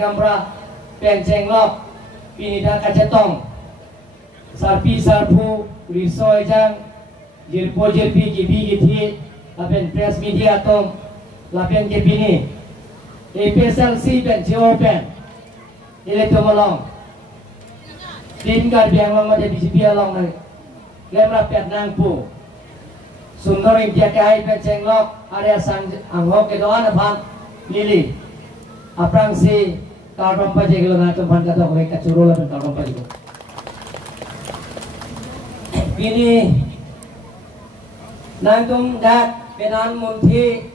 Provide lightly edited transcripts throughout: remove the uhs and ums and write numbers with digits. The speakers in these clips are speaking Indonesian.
gamra penceng lok pinida kacetong sarpi sarpu risoi jang jirpo jirpi gibi githi lapen press media tom lapen ke bini APSLC pen jio pen ile to molong tin gar biang long ada di sibia long na lemra pet nang pu sundor india kai penceng lok area sang anghok ke doan apang lili aprang si Kalrom pa jeglo na tumpan kata ko ka churo la kalrom pa jeglo ini nangtung dak penan munthi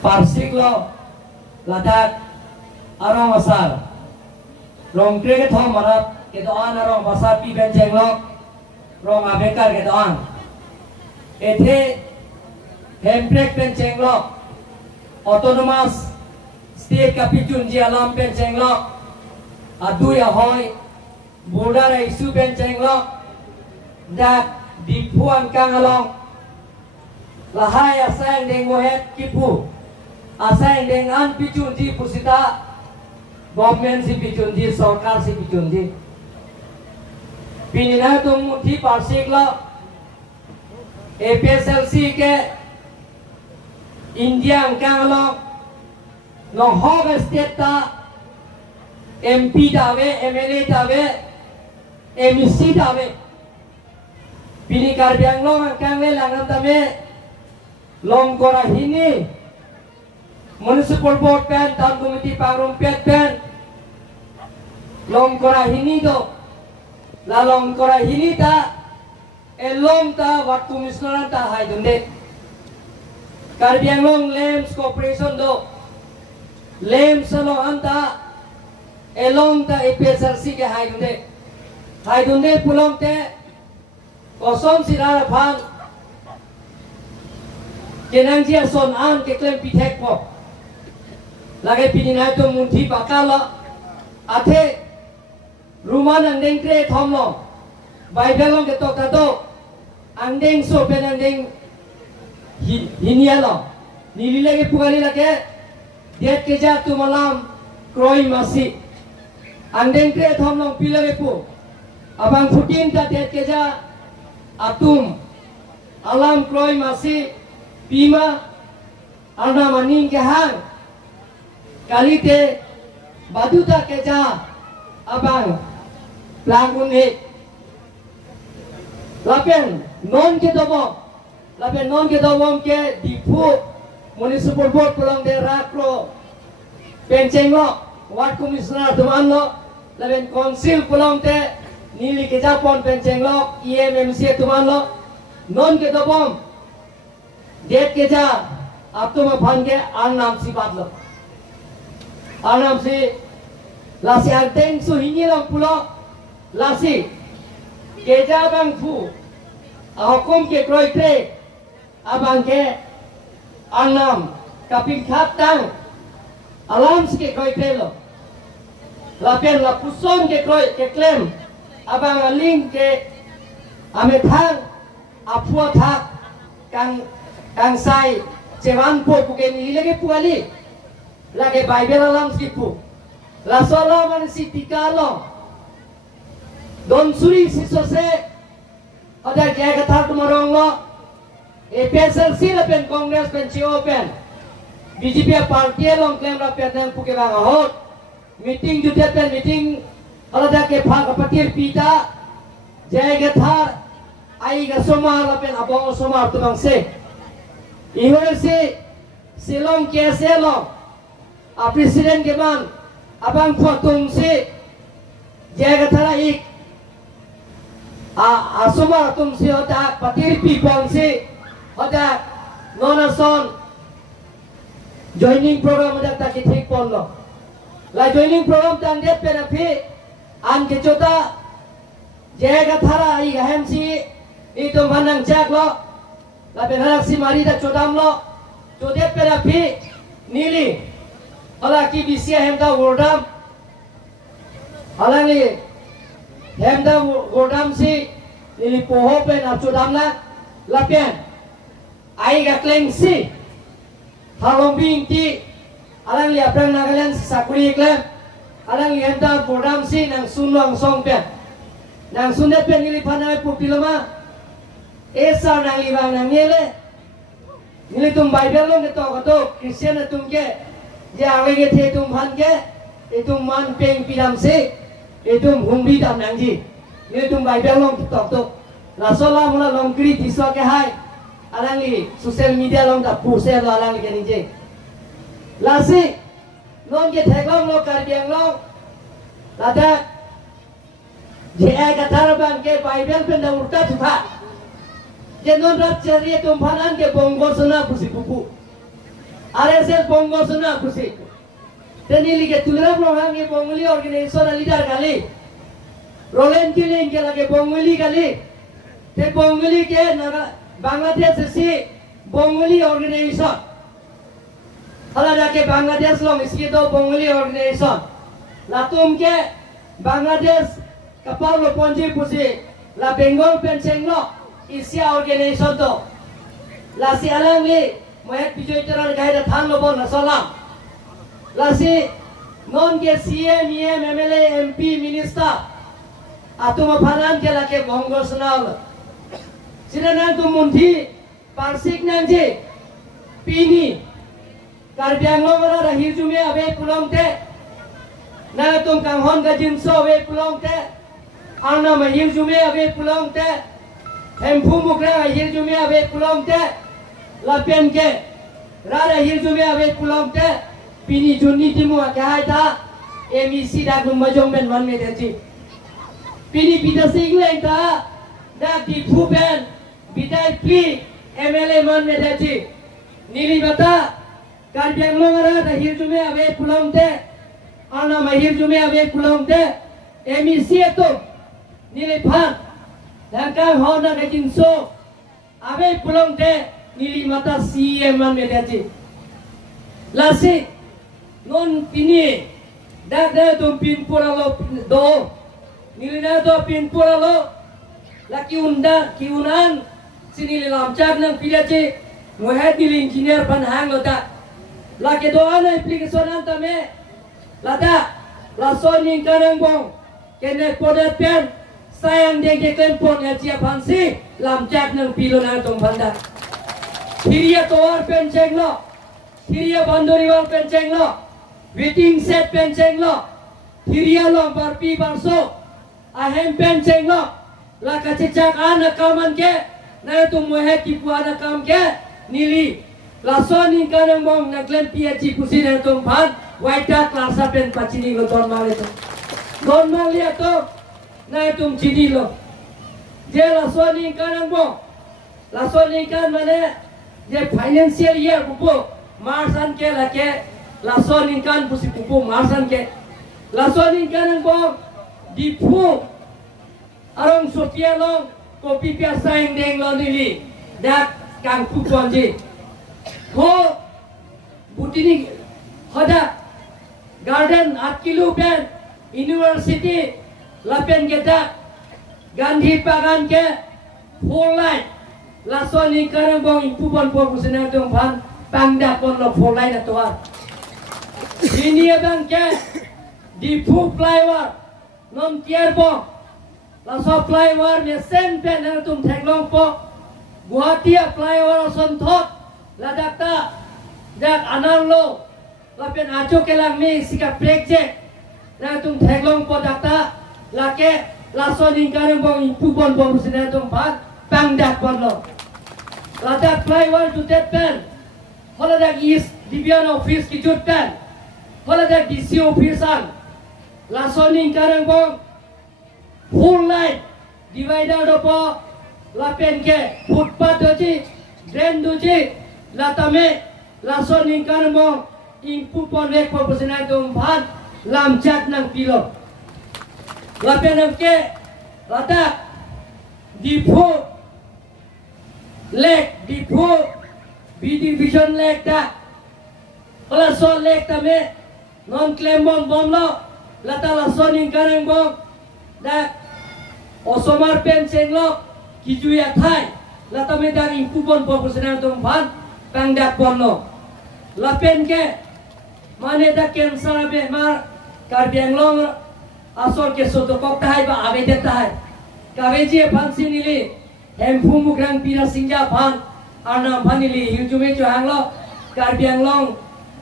parsik lo ladak arong asal rong tre ke thom marap ke doan arong basa pi benjeng lo rong abekar ke doan ethe hemprek benjeng lo autonomous state kapitun ji alam penceng lok adu ya hoy border isu penceng lok dak dipuan kang along lahai asang deng mohet kipu asang deng an picun ji pusita government si picun ji sarkar si picun ji pinina tum muthi parsik lok APSLC ke India kang along Long Hog State ta MP dawe MLA dawe MEC dawe Pini Karbiang long kang le langam tame long kora hini municipal board pen town committee pangrom pet pen long kora hini do la long kora hini ta elong ta wat commissioner ta hai dunde Karbiang long Lems Corporation do Lem salo anta elong ta APSLC ke hai dunde pulong te kosom sirara phan kenang jia son an ke klem pitek po lage pinina to munthi bakala athe ruman andeng kre thomlo bible ke to kato andeng so pen andeng hinialo nilile ke pugali lage Diet keja tu malam kroi masih andeng kre thom long pilare pu abang futin ta diet keja atum alam kroi masih pima arna maning ke hang kali te baduta keja abang plangun he lapen non ke dobom ke dipu municipal board pulang de rakro penceng lo ward commissioner tuan lo laben council pulang te nili ke japon penceng lo EMMC tuan lo non ke dobom det ke ja ab to ma phan ke anam si bat lo anam si lasi anteng su hingi lo pulo lasi ke ja bang fu hukum ke kroi tre abang ke Anam kaping khatang alam ske koi telo lapen la puson ke koi ke klem abang aling ke ame thang apua thak kang sai cewan po puke ni lagi puali lagi bible alam ske pu la sola man si tikalo don suri si sose ada jaga thak marong lo APSLC la pen Congress pen CO pen BJP party long claim la pen nang puke bang hot meeting jute pen meeting alada ke phag patir pita jay ga thar ai ga somar la pen abong somar tu bang se ihore se silong ke se lo a president ke man abang photung se jay ga thar ik a somar tum se hota patir pi bang se ada nona son joining program ada tak thik pon lo la joining program tan det pe na phi an ke chota jega thara ai hem si i to manang chak lo la pe harak si mari da chodam lo chodet pe na phi nili ala ki bisia hem da wordam ala ni hem da wordam si nili poho pe na chodam na la pen ai ga kleng si halong bing ti alang lihat perang Nagaland sakuri iklan alang lihat dah program si nang sunong song pen nang sundet pen ngili panai pupilama esa nang libang nang ngile ngili tum Bible long ketok Christian tum ke dia awege the tum han ke itum man peng pidam se itum humbi dam nang ji ngili tum Bible long ketok lasola mula long kri tiso ke hai alang li social media long tak puse lo alang li ke nije lasi non ke theklong lo karbiang long lada je kathar bang ke Bible pen da urta thuha je non rap chariye tum phanan ke bongo suna khushi pupu RSS bongo suna khushi teni li ke tulra program ke bongoli organization leader kali rolen ke link ke lage bongoli kali te bongoli ke Bangladesh से बंगाली ऑर्गेनाइजेशन हला जाके बांग्लादेश लोग इसके तो बंगाली ऑर्गेनाइजेशन ला तुम के बांग्लादेश कपाल लो पंजी पुसी ला बंगाल पेंशन लो इसी ऑर्गेनाइजेशन तो ला सी अलंगली मोहत पिजोई तरह गाइड थान लो बोल नसलाम ला सी नॉन के CM EM MLA MP minister Atum फानान के लाके बंगो सुनाओ sila nang tumunti parsik nang je pini karbiang lo mara rahir jume abe pulong te na tum kanghon ga jinso abe pulong te arna mahir jume abe pulong te hempu mukra rahir jume abe pulong te lapen ke ra rahir jume abe pulong te pini junni timu akai ta MEC da gumajong ben wan me denji pini pita single ta da dipu ben Bidai pli MLA man medaji nili bata karbiang lo ngara da hirjume abe pulang te ana mahir jume abe pulang te MEC itu nili phan dan kang hona da jinso abe pulang te nili mata CM man medaji lasi non pini da tum pin pura lo do nili na do pin pura lo laki unda kiunan sini lam cak nang pidaci muhat di engineer pan hang lota laki doa na application anta me lada lason ning kanang bong kene podat pen sayang de ken pon ya cia pansi lam cak nang pilon ang tong banda hiria toar pen ceng lo hiria bandori wal pen ceng lo waiting set pen ceng lo hiria lo barpi barso ahem pen ceng lo la kacicak anak kaman ke na tu muhat tipu anak kam ke nili la soni kanang bong na glen PhD kusi na tu bhan white klasa pen pachini lo don male to don male to na tu chini lo je la soni kanang bong la soni kan mane je financial year pupu marsan ke la ke la soni kan pusi pupu marsan ke la soni kanang bong dipu arong Sophia long kopi pia saing deng lo nili dak kang kupon ji ho butini hoda garden 8 kilo pen university lapen kita Gandhi pagan ke full line lason ni karang bong impupon po kusena dong pan pangda pon lo full line atwa ini abang ke di fu flyover non tiar bong la supply war me sen pen na tum thaklong po Guwahati flyover son thot la dakta jak anang lo la pen acho ke lang me sika break je na tum thaklong po dakta la ke la son in kareng bong impu bon bong sina tum phat pang dak bon lo la dak flyover to that pen hola dak is division office ki jut pen hola dak DC office an la son in kareng bong full line divider dopo la pen ke footpath doji drain doji la tame la son ning karmo impu pon rek po posina dong bhan lam chat nang pilo la pen ke la ta dipo lek dipo B division lek ta la son lek tame non claim bom bom lo la ta la son ning kareng bom da osomar pen chenglok kijuya thai la tame dar impupon proportional dong bhan kang dak porno la pen ke Mane da cancer bemar Karbi Anglong asal ke soto kok tahai ba abe de tahai. Kabeji phansi nili hempu mukrang pira singja phan arna phanili yujume jo hanglo Karbi Anglong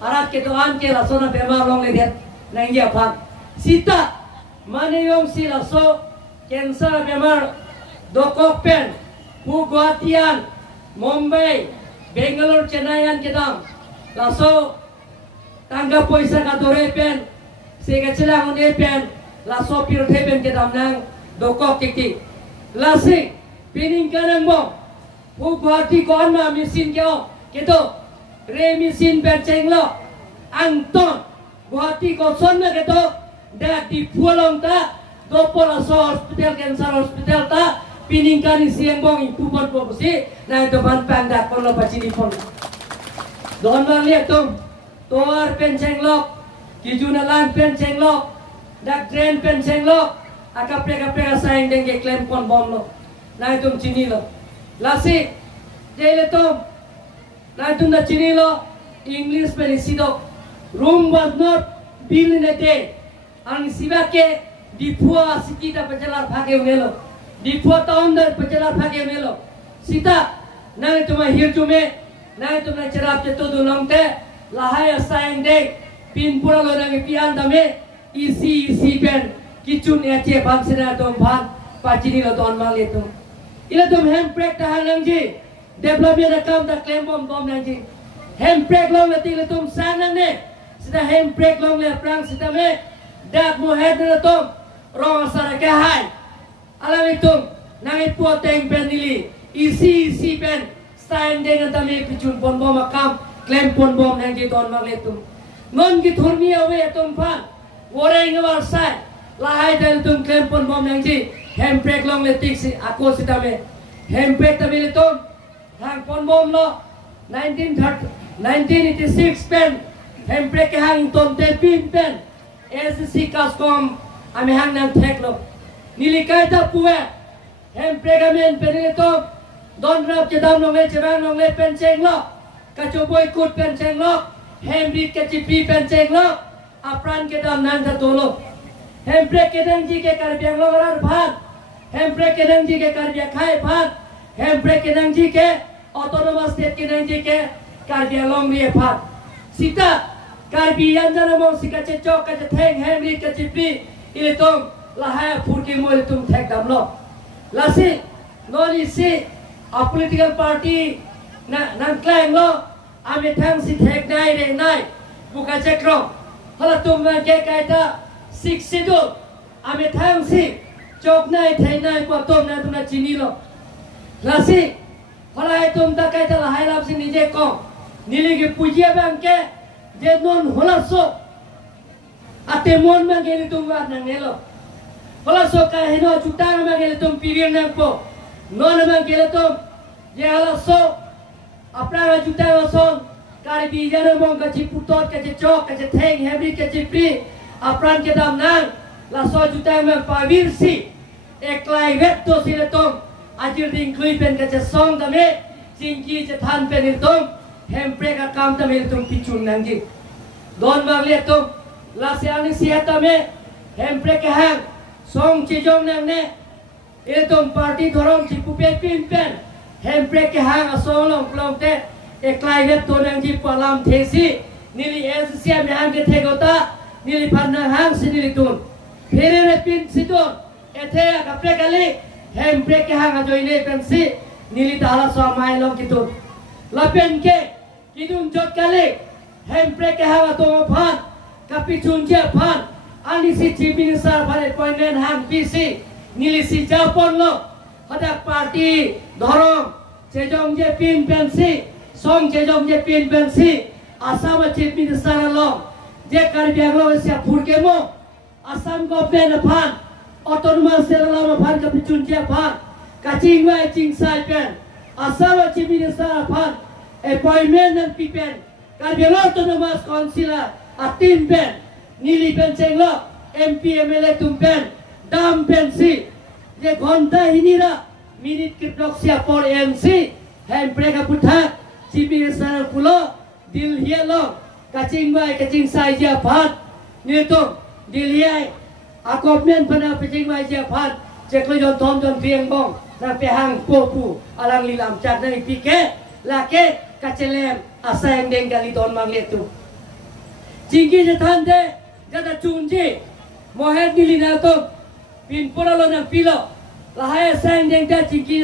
arat ke toan ke lasona bemar long le det nangya phan. Sita mane yong si laso cancer bemar dokok pen pu Guwahatian Mumbai Bangalore Chennai an kedam laso tangga poisa ka dore pen sega chila ngone pen laso piro the pen kedam nang dokok kiki lasi pining kanang mo pu Guwahati kon ma mesin kyo keto re mesin pen chenglo angton Guwahati ko son na keto da di pualong ta dopol laso hospital cancer hospital ta pining kani siang bong itu pun fokusi na itu ban pangdat pun lo pacini pun don bang lihat tum toar pen cenglok kijuna lang pen cenglok dak drain pen cenglok akapre sayang denge klaim pun bom lo na itu cini lo lasi jele tum na itu na cini lo English pen isidok room was not built in a day ang sibake di pua sikita pejalar phage ngelo di foto under pejalan pagi melo sita nang cuma hirjume nang cuma cerap cetu dulong te lahai sayang dek pin pura lo nang pian dame isi pen kicun ece bang sena tom bang pacini lo don mal itu ila tom handbrake tahan nang ji development akam da claim bom nang ji handbrake long le tile tom sanang ne sita handbrake long le prang sita me dak mo head na tom rong asara ke hai alam itu nangai puateng pen nili isi pen stand dengan tami picun pon bom akam klaim pon bom nanti don magletum non ki thurmi awe tum pan woreng war sai lahai dal tum klaim pon bom nanti handbrake long letik si aku sitame handbrake tami letum hang pon bom lo 1986 pen handbrake hang ton te pin pen SC Kascom ame hang nang thek lo nilikai ta puwe handbrake amen penile to don rap kedam no me chebang no me pen cheng lo kachoboi kut pen cheng lo handbrake ke chipi pen cheng lo apran kedam nan tha tolo handbrake kedang ji ke Karbi Anglong rar bhat handbrake kedang ji ke Karbi khai bhat handbrake kedang ji ke autonomous state kedang ji ke Karbi Anglong rie bhat sita Karbi yanjana mo sikache chok ka theng handbrake ke chipi ile tom lahai furki moil tum thek damlo lasi non isi a political party nan klaim lo ame thang si thek nai re nai buka chekro hala tum ma ke kaita sik sidul ame thang si chok nai thai nai ko tom na tum na chini lo lasi hala tum ta kaita lahai lap si nije ko nili ke pujia bang ke je non hola so ate mon ma geli tum wa nang nelo hola so ka hino jutang ma gele tum pivir nang po non ma gele tum je hola so apra jutang so Karbi jana mong ka chiputot ka chok ka theng hebri ka chipri apran ke dam nang la so jutang ma pavir si eklai vet to sile tum ajir ding klui pen ka song dame chingki che than pen tum handbrake ka kam dame tum pichun nang ji don ma le tum la se ani siata me handbrake hang song chijong nang ne etom party thorom chipu pe pin pen handbrake hang asong long te eklai vet to nang ji palam thesi nili SCM hang ke thegota nili phanna hang sinili tun phere re pin sidon ethe ka prekali handbrake hang ajoine pen si nili dala so mai long kitun lapen ke kidun jot kale handbrake hang to phan kapichun je phan ani si chief minister bhare appointment hang PC nili si japon lo hadak party dhorom chejong je pin pensi song chejong je pin pensi asam chief minister lo je Karbi Anglong sia phurke mo asam government phan autonomous state lo phan kapichun je phan kaching wai ching sai pen asam chief minister phan appointment and pipen Karbi Anglong autonomous council atim pen nili pen cheng lo MP MLA tumpen dam pensi je ghonta hinira minute kiproksia por MC handbrake putha chief minister pulo dil hielo kacing sai je phat ni tu diliai akopmen pana kacing mai je phat ceklo jon thom jon pieng bong na pe hang popu alang lilam chat na pike lake kacelem asayang deng gali don mang letu jinggi jathan de jada chunji mohet nilina to pin poralo na pilo lahai asayang deng da jinggi